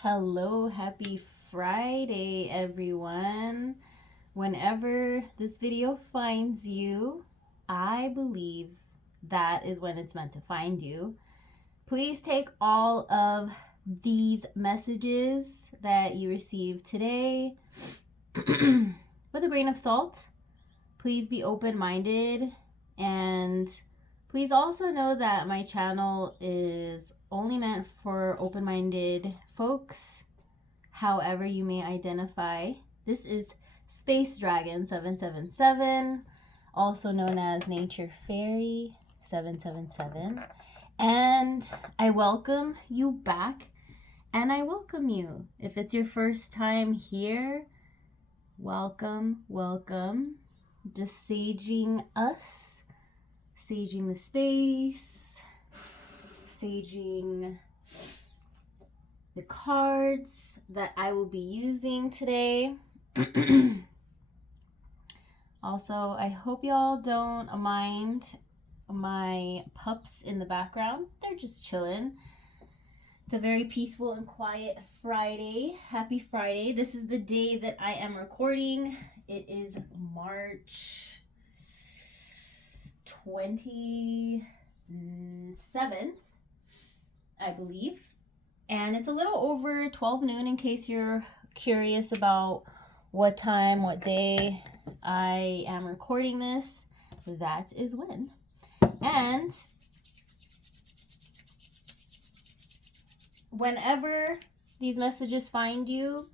Hello, happy Friday, everyone. Whenever this video finds you, I believe that is when it's meant to find you. Please take all of these messages that you received today with a grain of salt. Please be open-minded, and please also know that my channel is only meant for open-minded folks, however you may identify. This is Space Dragon 777, also known as Nature Fairy 777. And I welcome you back, and I welcome you. If it's your first time here, welcome. Just saging us, saging the space, saging the cards that I will be using today. Also, I hope y'all don't mind my pups in the background. They're just chilling. It's a very peaceful and quiet Friday. Happy Friday. This is the day that I am recording. It is March 27th, I believe. And it's a little over 12 noon in case you're curious about what time, what day I am recording this. That is when. And whenever these messages find you,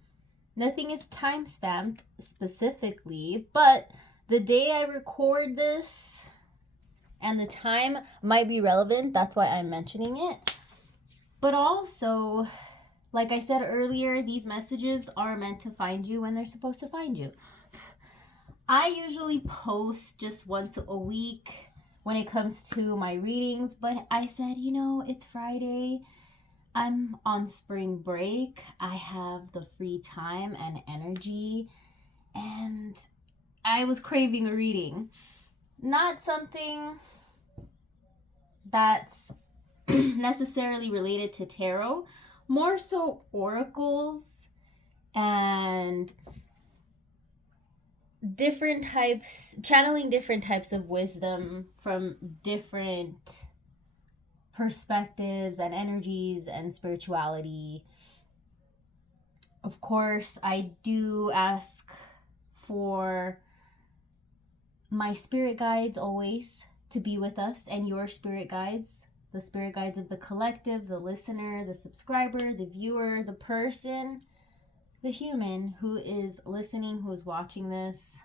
nothing is time stamped specifically, but the day I record this and the time might be relevant. That's why I'm mentioning it. But also, like I said earlier, these messages are meant to find you when they're supposed to find you. I usually post just once a week when it comes to my readings, but I said, it's Friday. I'm on spring break. I have the free time and energy, and I was craving a reading. Not something that's necessarily related to tarot, more so oracles and channeling different types of wisdom from different perspectives and energies and spirituality. Of course, I do ask for my spirit guides always to be with us, and your spirit guides, the spirit guides of the collective, the listener, the subscriber, the viewer, the person, the human who is listening, who is watching this.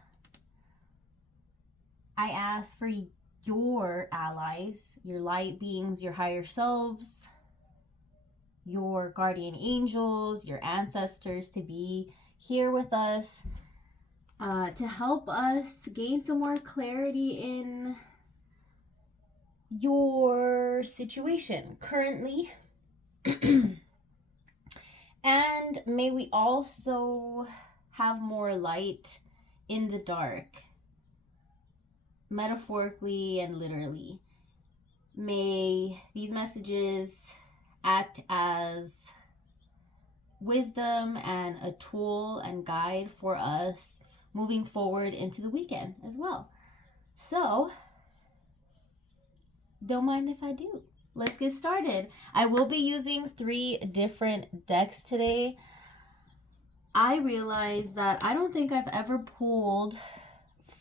I ask for your allies, your light beings, your higher selves, your guardian angels, your ancestors to be here with us, to help us gain some more clarity in your situation currently. And may we also have more light in the dark, metaphorically and literally. May these messages act as wisdom and a tool and guide for us moving forward into the weekend as well. So, don't mind if I do. Let's get started. I will be using 3 different decks today. I realized that I don't think I've ever pulled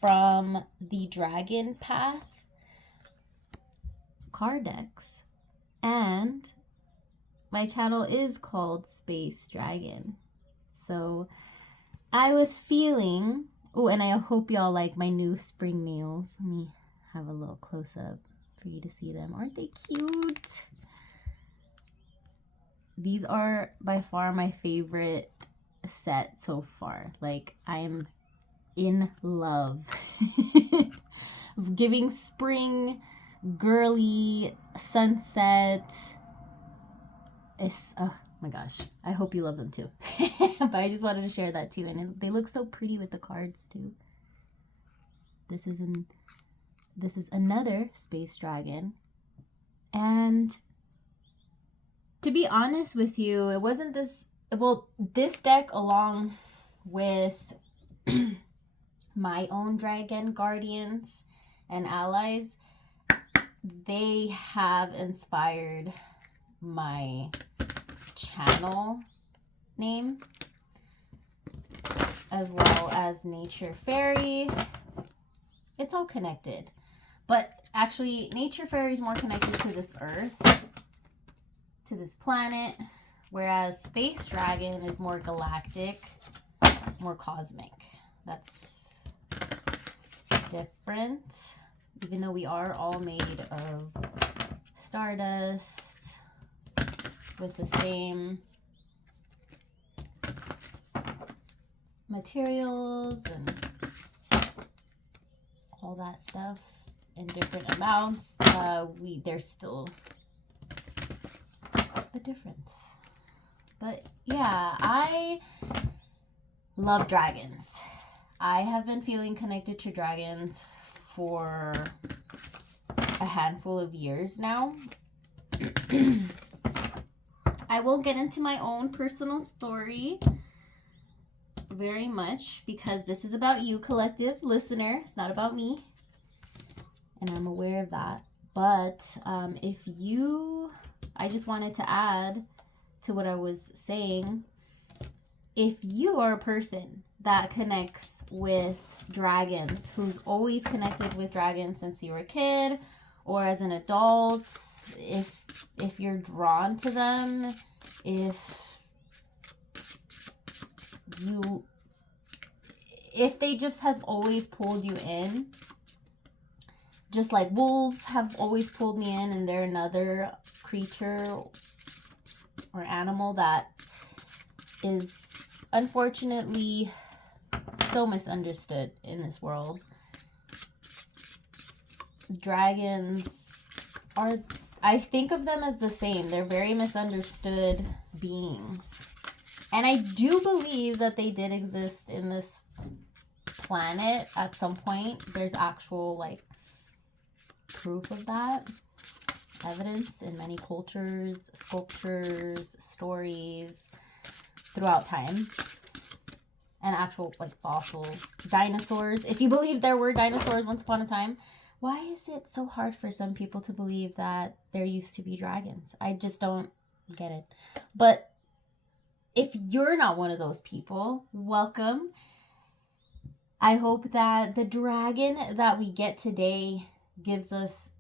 from the Dragon Path card decks. And my channel is called Space Dragon. So I was feeling, and I hope y'all like my new spring nails. Let me have a little close up for you to see them. Aren't they cute? These are by far my favorite set so far. Like, I'm in love. Giving spring, girly, sunset. It's, oh my gosh. I hope you love them too. But I just wanted to share that too. And they look so pretty with the cards too. This is another Space Dragon. And to be honest with you, it wasn't this well, this deck, along with my own dragon guardians and allies, they have inspired my channel name, as well as Nature Fairy. It's all connected. But actually, Nature Fairy is more connected to this earth, to this planet, whereas Space Dragon is more galactic, more cosmic. That's different, even though we are all made of stardust with the same materials and all that stuff in different amounts. There's still a difference. But yeah, I love dragons. I have been feeling connected to dragons for a handful of years now. I will get into my own personal story very much, because this is about you, collective listener. It's not about me, and I'm aware of that. But I just wanted to add to what I was saying. If you are a person that connects with dragons, who's always connected with dragons since you were a kid or as an adult, if you're drawn to them, if they just have always pulled you in, just like wolves have always pulled me in, and they're another creature or animal that is unfortunately so misunderstood in this world. Dragons are, I think of them as the same. They're very misunderstood beings. And I do believe that they did exist in this planet at some point. There's actual proof of that. Evidence in many cultures, sculptures, stories throughout time. And actual fossils. Dinosaurs. If you believe there were dinosaurs once upon a time, why is it so hard for some people to believe that there used to be dragons? I just don't get it. But if you're not one of those people, welcome. I hope that the dragon that we get today gives us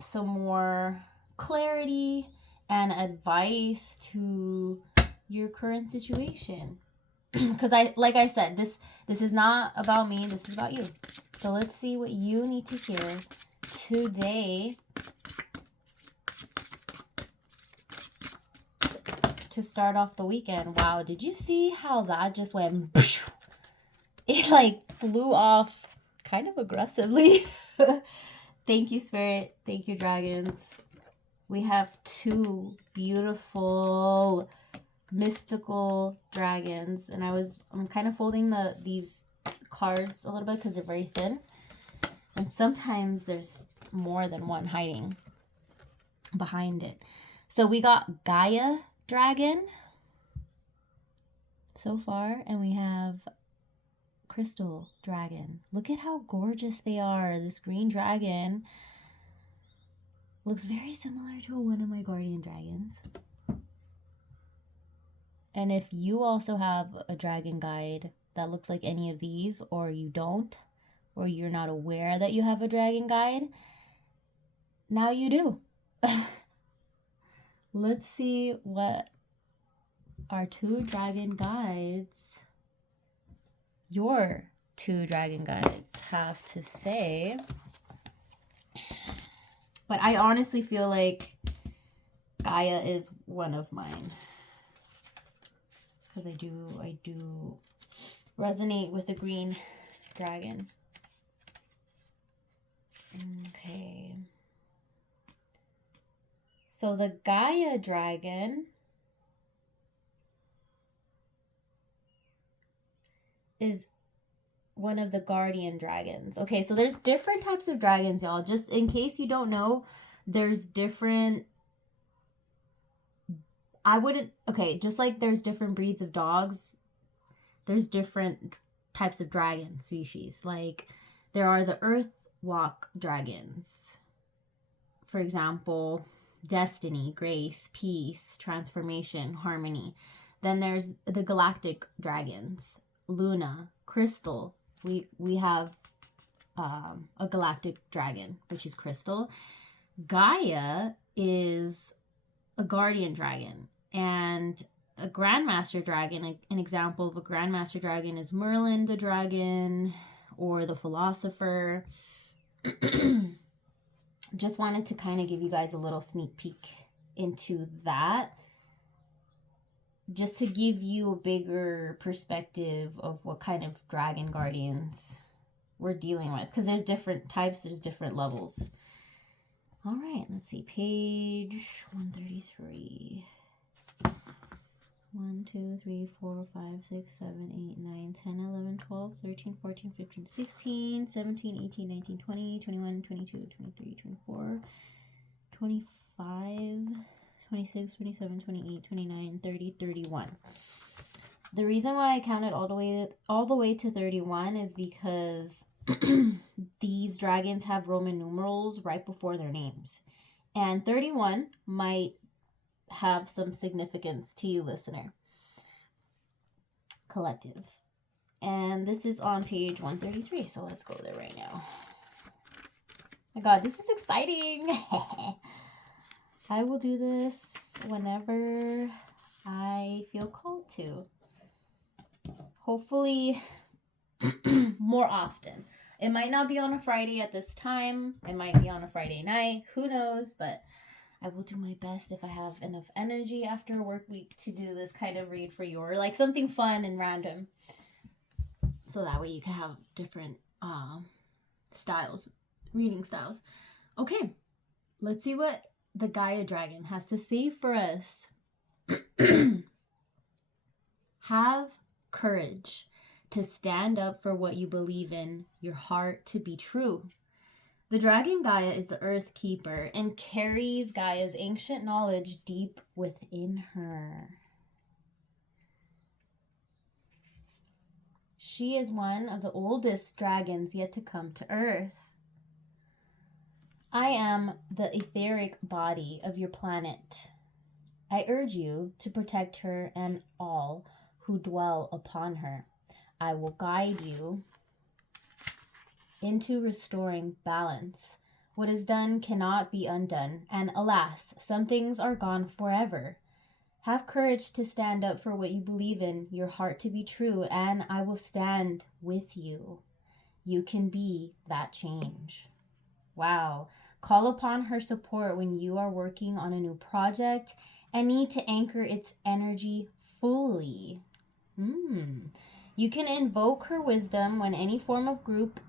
some more clarity and advice to your current situation. Because like I said, this is not about me, this is about you. So let's see what you need to hear today to start off the weekend. Wow, did you see how that just went? It flew off kind of aggressively. Thank you, Spirit. Thank you, dragons. We have two beautiful mystical dragons, and I'm kind of folding these cards a little bit because they're very thin, and sometimes there's more than one hiding behind it. So we got Gaia dragon so far, and we have Crystal dragon. Look at how gorgeous they are. This green dragon looks very similar to one of my guardian dragons. And if you also have a dragon guide that looks like any of these, or you don't, or you're not aware that you have a dragon guide, now you do. Let's see what our two dragon guides, your two dragon guides, have to say. But I honestly feel like Gaia is one of mine, because I do resonate with the green dragon. Okay. So the Gaia dragon is one of the guardian dragons. Okay, so there's different types of dragons, y'all. Just in case you don't know, there's different I wouldn't, okay, just like there's different breeds of dogs, there's different types of dragon species. Like there are the earth walk dragons. For example, destiny, grace, peace, transformation, harmony. Then there's the galactic dragons, Luna, Crystal. We have a galactic dragon, which is Crystal. Gaia is a guardian dragon, and a grandmaster dragon. An example of a grandmaster dragon is Merlin the dragon or the philosopher. Just wanted to kind of give you guys a little sneak peek into that, just to give you a bigger perspective of what kind of dragon guardians we're dealing with, because there's different types, there's different levels. All right, let's see, page 133. 1, 2, 3, 4, 5, 6, 7, 8, 9, 10, 11, 12, 13, 14, 15, 16, 17, 18, 19, 20, 21, 22, 23, 24, 25, 26, 27, 28, 29, 30, 31. The reason why I counted all the way to 31 is because these dragons have Roman numerals right before their names. And 31 might have some significance to you, listener. Collective. And this is on page 133, so let's go there right now. My God, this is exciting. I will do this whenever I feel called to. Hopefully more often. It might not be on a Friday at this time. It might be on a Friday night. Who knows? But I will do my best if I have enough energy after a work week to do this kind of read for you, or like something fun and random. So that way you can have different styles, reading styles. Okay, let's see what the Gaia dragon has to say for us. Have courage to stand up for what you believe in, your heart to be true. The dragon Gaia is the earth keeper and carries Gaia's ancient knowledge deep within her. She is one of the oldest dragons yet to come to earth. I am the etheric body of your planet. I urge you to protect her and all who dwell upon her. I will guide you into restoring balance. What is done cannot be undone, and alas, some things are gone forever. Have courage to stand up for what you believe in, your heart to be true, and I will stand with you. You can be that change. Wow. Call upon her support when you are working on a new project and need to anchor its energy fully. You can invoke her wisdom when any form of group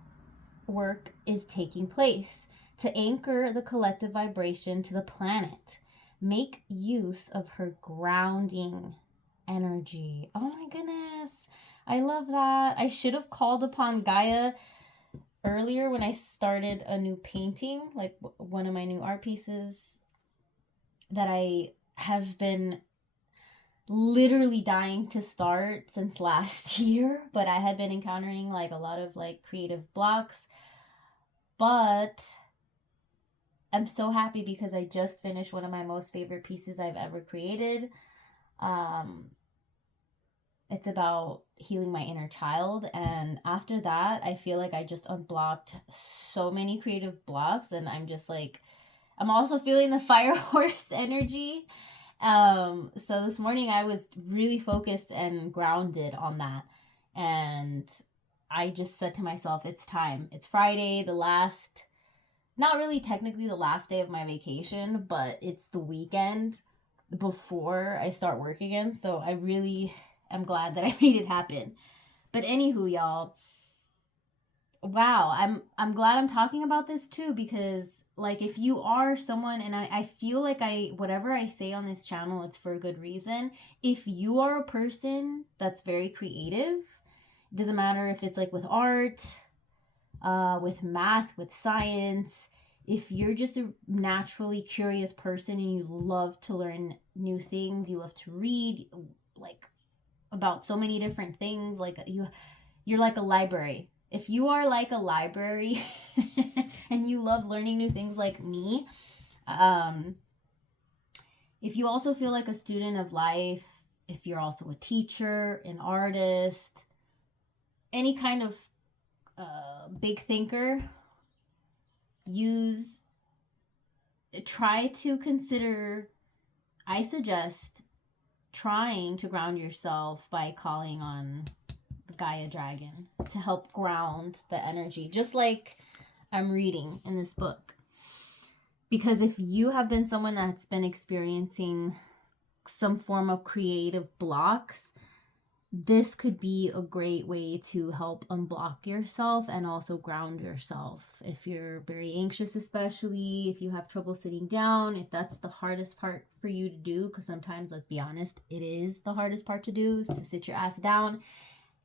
work is taking place to anchor the collective vibration to the planet. Make use of her grounding energy. Oh my goodness. I love that. I should have called upon Gaia earlier when I started a new painting, like one of my new art pieces that I have been literally dying to start since last year, but I had been encountering like a lot of like creative blocks. But I'm so happy because I just finished one of my most favorite pieces I've ever created. It's about healing my inner child, and after that I feel like I just unblocked so many creative blocks, and I'm just like, I'm also feeling the fire horse energy. So this morning I was really focused and grounded on that, and I just said to myself, it's time. It's Friday, the last, not really technically the last day of my vacation, but it's the weekend before I start work again. So I really am glad that I made it happen. But anywho, y'all, wow, I'm glad I'm talking about this too, because like if you are someone, and I feel like whatever I say on this channel, it's for a good reason. If you are a person that's very creative, it doesn't matter if it's like with art, with math, with science, If you're just a naturally curious person and you love to learn new things, you love to read, like, about so many different things, like you're like a library. If you are like a library and you love learning new things like me, if you also feel like a student of life, if you're also a teacher, an artist, any kind of big thinker, try to consider, I suggest trying to ground yourself by calling on the Gaia dragon to help ground the energy, just like I'm reading in this book. Because if you have been someone that's been experiencing some form of creative blocks, this could be a great way to help unblock yourself and also ground yourself. If you're very anxious, especially if you have trouble sitting down, if that's the hardest part for you to do, because sometimes, let's be honest, it is the hardest part to do, is to sit your ass down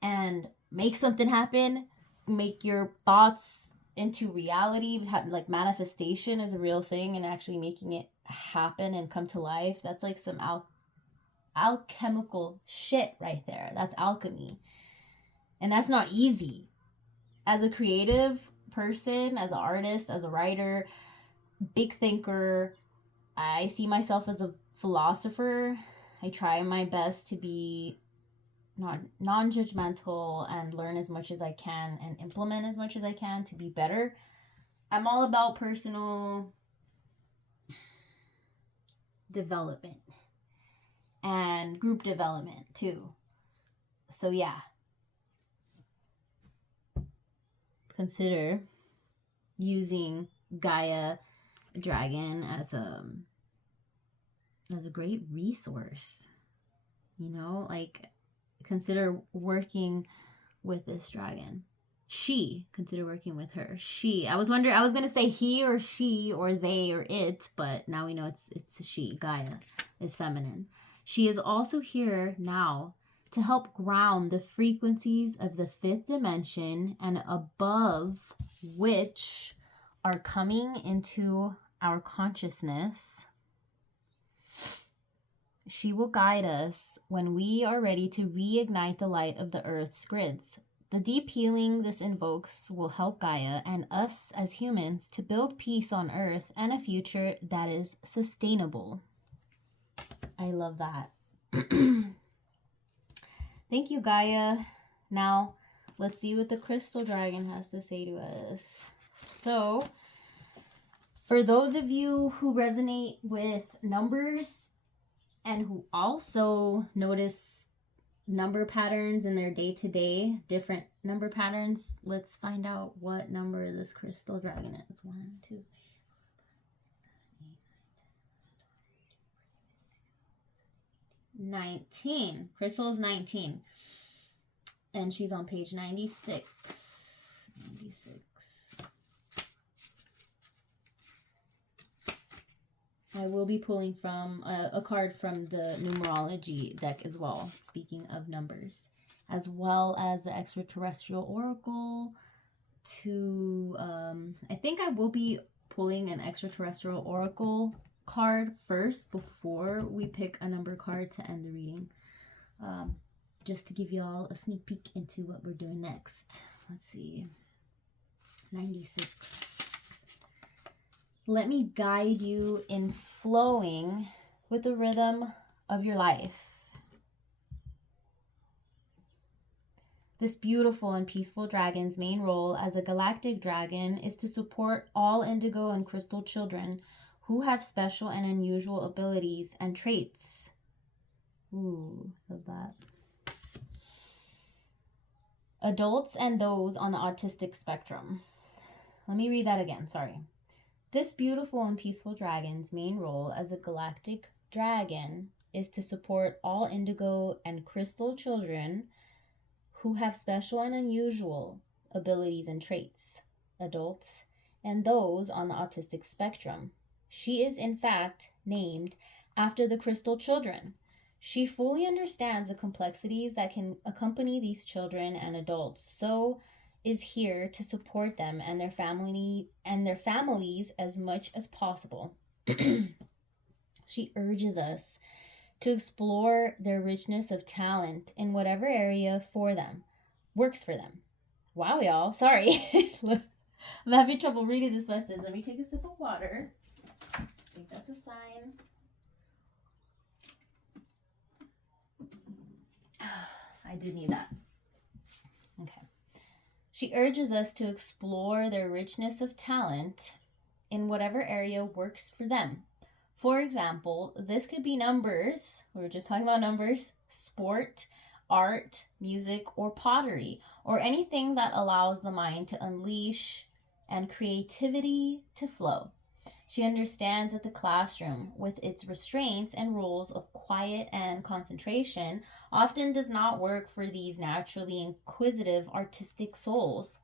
and make something happen, make your thoughts into reality. Like, manifestation is a real thing, and actually making it happen and come to life, that's like some alchemical shit right there. That's alchemy. And that's not easy. As a creative person, as an artist, as a writer, big thinker, I see myself as a philosopher. I try my best to be non-judgmental and learn as much as I can and implement as much as I can to be better. I'm all about personal development and group development too. So yeah, consider using Gaia Dragon as a great resource. You know, like, consider working with this dragon. Consider working with her. I was wondering, I was gonna say he or she or they or it, but now we know it's a she. Gaia is feminine. She is also here now to help ground the frequencies of the fifth dimension and above, which are coming into our consciousness. She will guide us when we are ready to reignite the light of the Earth's grids. The deep healing this invokes will help Gaia and us as humans to build peace on Earth and a future that is sustainable. I love that. Thank you, Gaia. Now, let's see what the crystal dragon has to say to us. So, for those of you who resonate with numbers and who also notice number patterns in their day-to-day, different number patterns, let's find out what number this crystal dragon is. 1, 2, 19. Crystal is 19. And she's on page 96. 96. I will be pulling from a card from the Numerology deck as well, speaking of numbers, as well as the extraterrestrial oracle. I think I will be pulling an extraterrestrial oracle card first before we pick a number card to end the reading, just to give y'all a sneak peek into what we're doing next. Let's see. 96. Let me guide you in flowing with the rhythm of your life. This beautiful and peaceful dragon's main role as a galactic dragon is to support all indigo and crystal children who have special and unusual abilities and traits. Ooh, love that. Adults and those on the autistic spectrum. Let me read that again, sorry. This beautiful and peaceful dragon's main role as a galactic dragon is to support all indigo and crystal children who have special and unusual abilities and traits, adults, and those on the autistic spectrum. She is, in fact, named after the crystal children. She fully understands the complexities that can accompany these children and adults, so is here to support them and their families as much as possible. She urges us to explore their richness of talent in whatever area for them works for them. Wow, y'all. Sorry. I'm having trouble reading this message. Let me take a sip of water. I think that's a sign. I did need that. Okay. She urges us to explore their richness of talent in whatever area works for them. For example, this could be numbers. We were just talking about numbers, sport, art, music, or pottery, or anything that allows the mind to unleash and creativity to flow. She understands that the classroom, with its restraints and rules of quiet and concentration, often does not work for these naturally inquisitive artistic souls.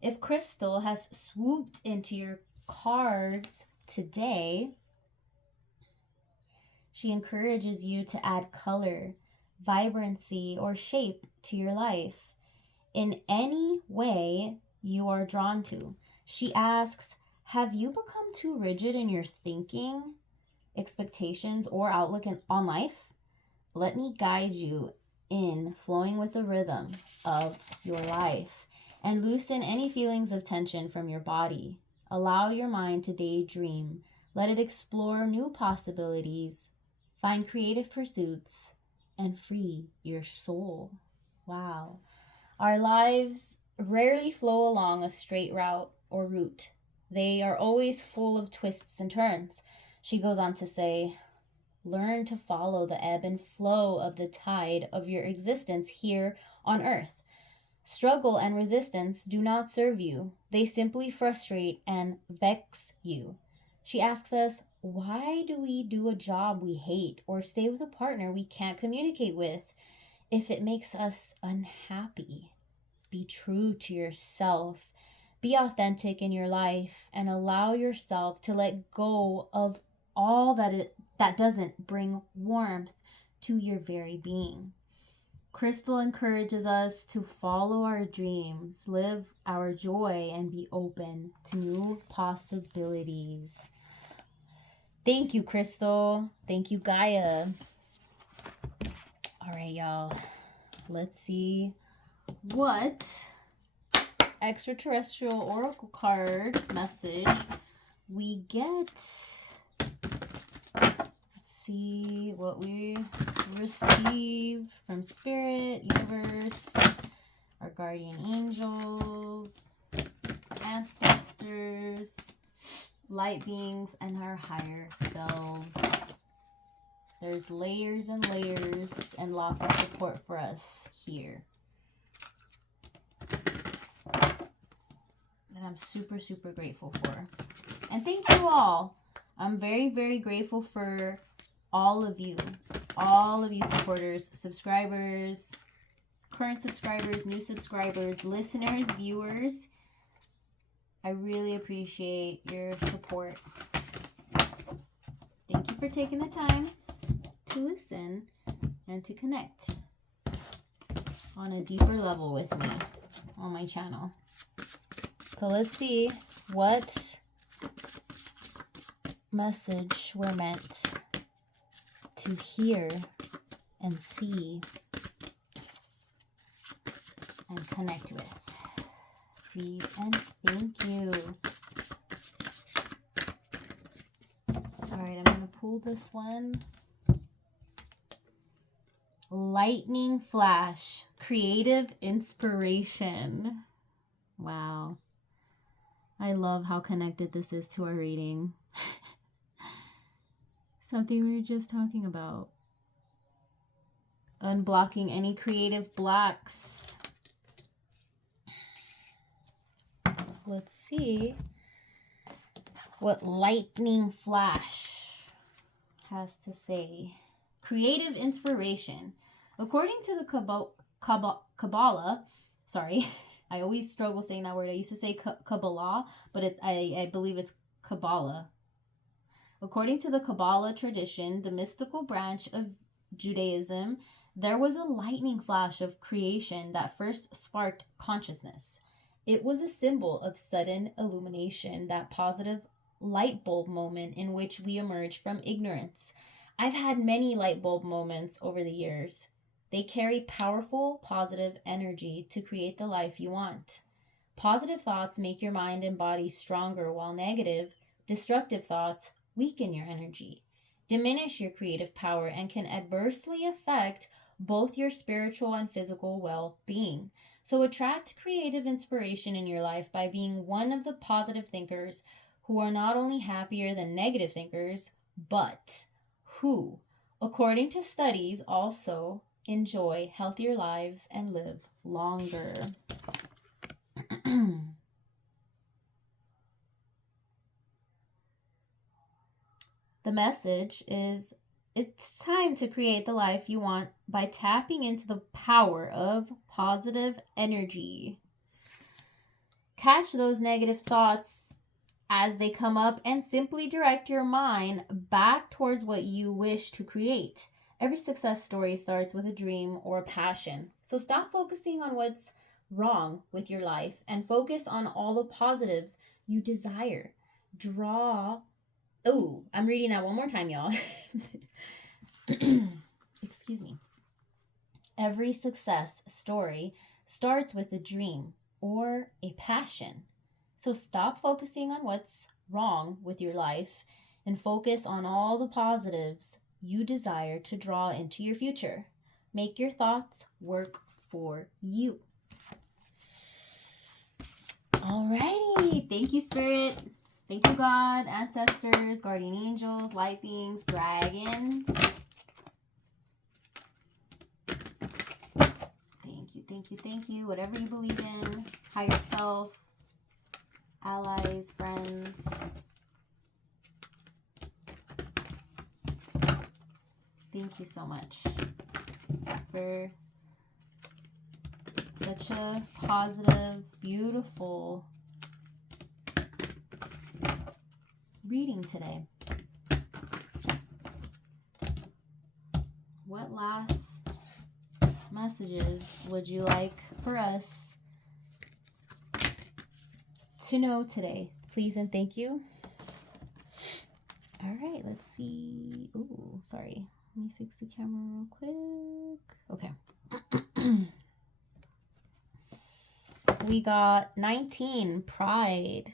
If Crystal has swooped into your cards today, she encourages you to add color, vibrancy, or shape to your life in any way you are drawn to. She asks, have you become too rigid in your thinking, expectations, or outlook on life? Let me guide you in flowing with the rhythm of your life and loosen any feelings of tension from your body. Allow your mind to daydream. Let it explore new possibilities, find creative pursuits, and free your soul. Wow. Our lives rarely flow along a straight route or route. They are always full of twists and turns. She goes on to say, learn to follow the ebb and flow of the tide of your existence here on earth. Struggle and resistance do not serve you. They simply frustrate and vex you. She asks us, why do we do a job we hate or stay with a partner we can't communicate with if it makes us unhappy? Be true to yourself. Be authentic in your life and allow yourself to let go of all that doesn't bring warmth to your very being. Crystal encourages us to follow our dreams, live our joy, and be open to new possibilities. Thank you, Crystal. Thank you, Gaia. All right, y'all. Let's see what extraterrestrial oracle card message we get. Let's see what we receive from Spirit, Universe, our guardian angels, ancestors, light beings, and our higher selves. There's layers and layers and lots of support for us here. That I'm super, super grateful for. And thank you all. I'm very, very grateful for all of you supporters, subscribers, current subscribers, new subscribers, listeners, viewers. I really appreciate your support. Thank you for taking the time to listen and to connect on a deeper level with me on my channel. So let's see what message we're meant to hear and see and connect with. Please and thank you. All right, I'm going to pull this one. Lightning flash, creative inspiration. Wow. I love how connected this is to our reading. Something we were just talking about. Unblocking any creative blocks. Let's see what lightning flash has to say. Creative inspiration. According to the Kabbalah, sorry, I always struggle saying that word. I used to say Kabbalah, but I believe it's Kabbalah. According to the Kabbalah tradition, the mystical branch of Judaism, there was a lightning flash of creation that first sparked consciousness. It was a symbol of sudden illumination, that positive light bulb moment in which we emerge from ignorance. I've had many light bulb moments over the years. They carry powerful, positive energy to create the life you want. Positive thoughts make your mind and body stronger, while negative, destructive thoughts weaken your energy, diminish your creative power, and can adversely affect both your spiritual and physical well being. So, attract creative inspiration in your life by being one of the positive thinkers who are not only happier than negative thinkers, but who, according to studies, also enjoy healthier lives and live longer. The message is, it's time to create the life you want by tapping into the power of positive energy. Catch those negative thoughts as they come up and simply direct your mind back towards what you wish to create. Every success story starts with a dream or a passion. So stop focusing on what's wrong with your life and focus on all the positives you desire. I'm reading that one more time, y'all. Excuse me. Every success story starts with a dream or a passion. So stop focusing on what's wrong with your life and focus on all the positives you desire to draw into your future. Make your thoughts work for you. Alrighty. Thank you, Spirit. Thank you, God, ancestors, guardian angels, light beings, dragons. Thank you. Whatever you believe in, higher self, allies, friends. Thank you so much for such a positive, beautiful reading today. What last messages would you like for us to know today? Please and thank you. All right, let's see. Ooh, sorry. Let me fix the camera real quick. Okay. We got 19, Pride.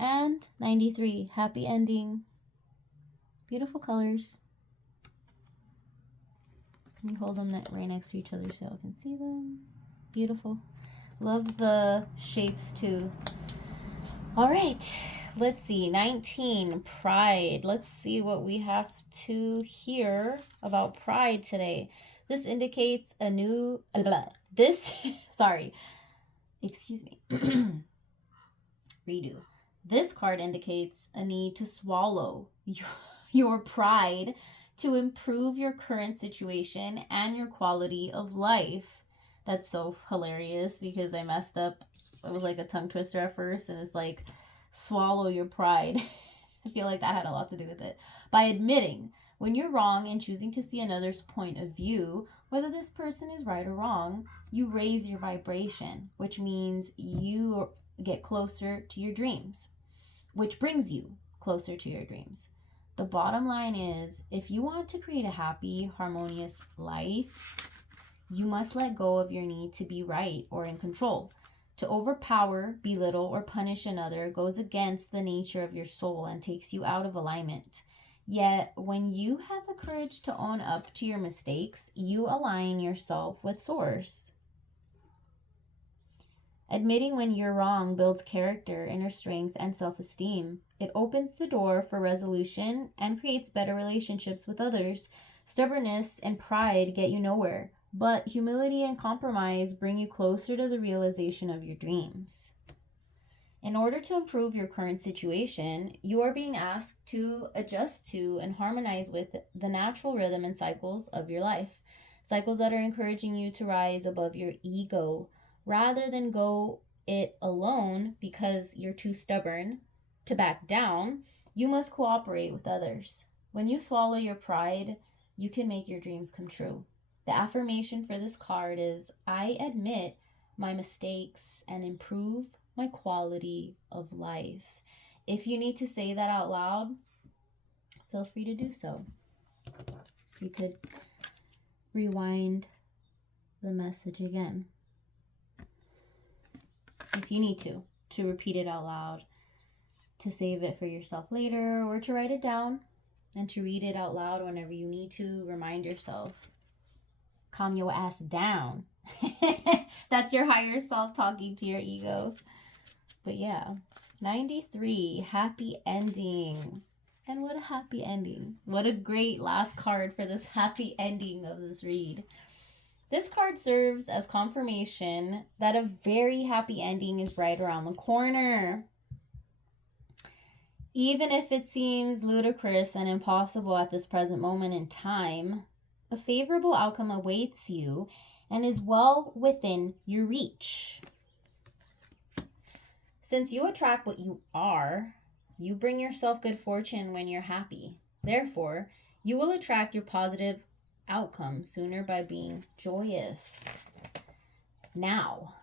And 93, Happy Ending. Beautiful colors. Can you hold them right next to each other so I can see them? Beautiful. Love the shapes too. All right, let's see. 19, Pride. Let's see what we have to hear about Pride today. This indicates a new... Excuse me. Redo. This card indicates a need to swallow your pride to improve your current situation and your quality of life. That's so hilarious because I messed up. It was like a tongue twister at first, and it's like, swallow your pride. I feel like that had a lot to do with it. By admitting when you're wrong and choosing to see another's point of view, whether this person is right or wrong, you raise your vibration, which means you get closer to your dreams, which brings you closer to your dreams. The bottom line is, if you want to create a happy, harmonious life, you must let go of your need to be right or in control. To overpower, belittle, or punish another goes against the nature of your soul and takes you out of alignment. Yet, when you have the courage to own up to your mistakes, you align yourself with Source. Admitting when you're wrong builds character, inner strength, and self-esteem. It opens the door for resolution and creates better relationships with others. Stubbornness and pride get you nowhere, but humility and compromise bring you closer to the realization of your dreams. In order to improve your current situation, you are being asked to adjust to and harmonize with the natural rhythm and cycles of your life. Cycles that are encouraging you to rise above your ego, rather than go it alone because you're too stubborn to back down. You must cooperate with others. When you swallow your pride, you can make your dreams come true. The affirmation for this card is, I admit my mistakes and improve my quality of life. If you need to say that out loud, feel free to do so. You could rewind the message again if you need to repeat it out loud, to save it for yourself later, or to write it down and to read it out loud whenever you need to. Remind yourself. Calm your ass down. That's your higher self talking to your ego. But yeah, 93, happy ending. And what a happy ending. What a great last card for this happy ending of this read. This card serves as confirmation that a very happy ending is right around the corner. Even if it seems ludicrous and impossible at this present moment in time, a favorable outcome awaits you and is well within your reach. Since you attract what you are, you bring yourself good fortune when you're happy. Therefore, you will attract your positive outcome sooner by being joyous. Now,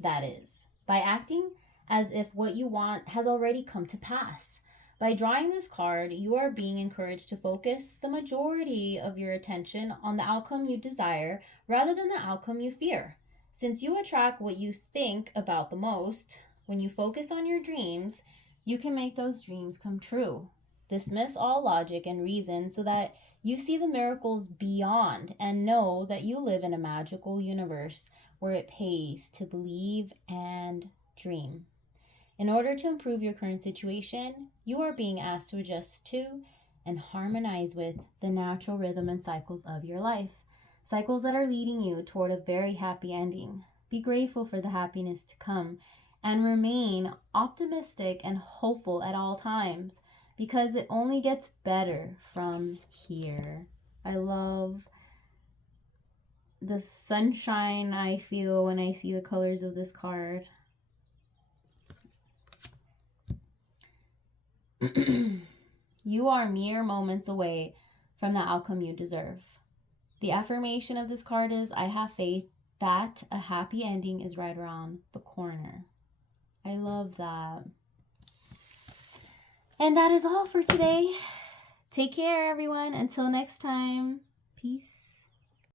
that is, by acting as if what you want has already come to pass. By drawing this card, you are being encouraged to focus the majority of your attention on the outcome you desire rather than the outcome you fear. Since you attract what you think about the most, when you focus on your dreams, you can make those dreams come true. Dismiss all logic and reason so that you see the miracles beyond and know that you live in a magical universe where it pays to believe and dream. In order to improve your current situation, you are being asked to adjust to and harmonize with the natural rhythm and cycles of your life. Cycles that are leading you toward a very happy ending. Be grateful for the happiness to come and remain optimistic and hopeful at all times, because it only gets better from here. I love the sunshine I feel when I see the colors of this card. You are mere moments away from the outcome you deserve. The affirmation of this card is, I have faith that a happy ending is right around the corner. I love that. And that is all for today. Take care, everyone. Until next time. Peace.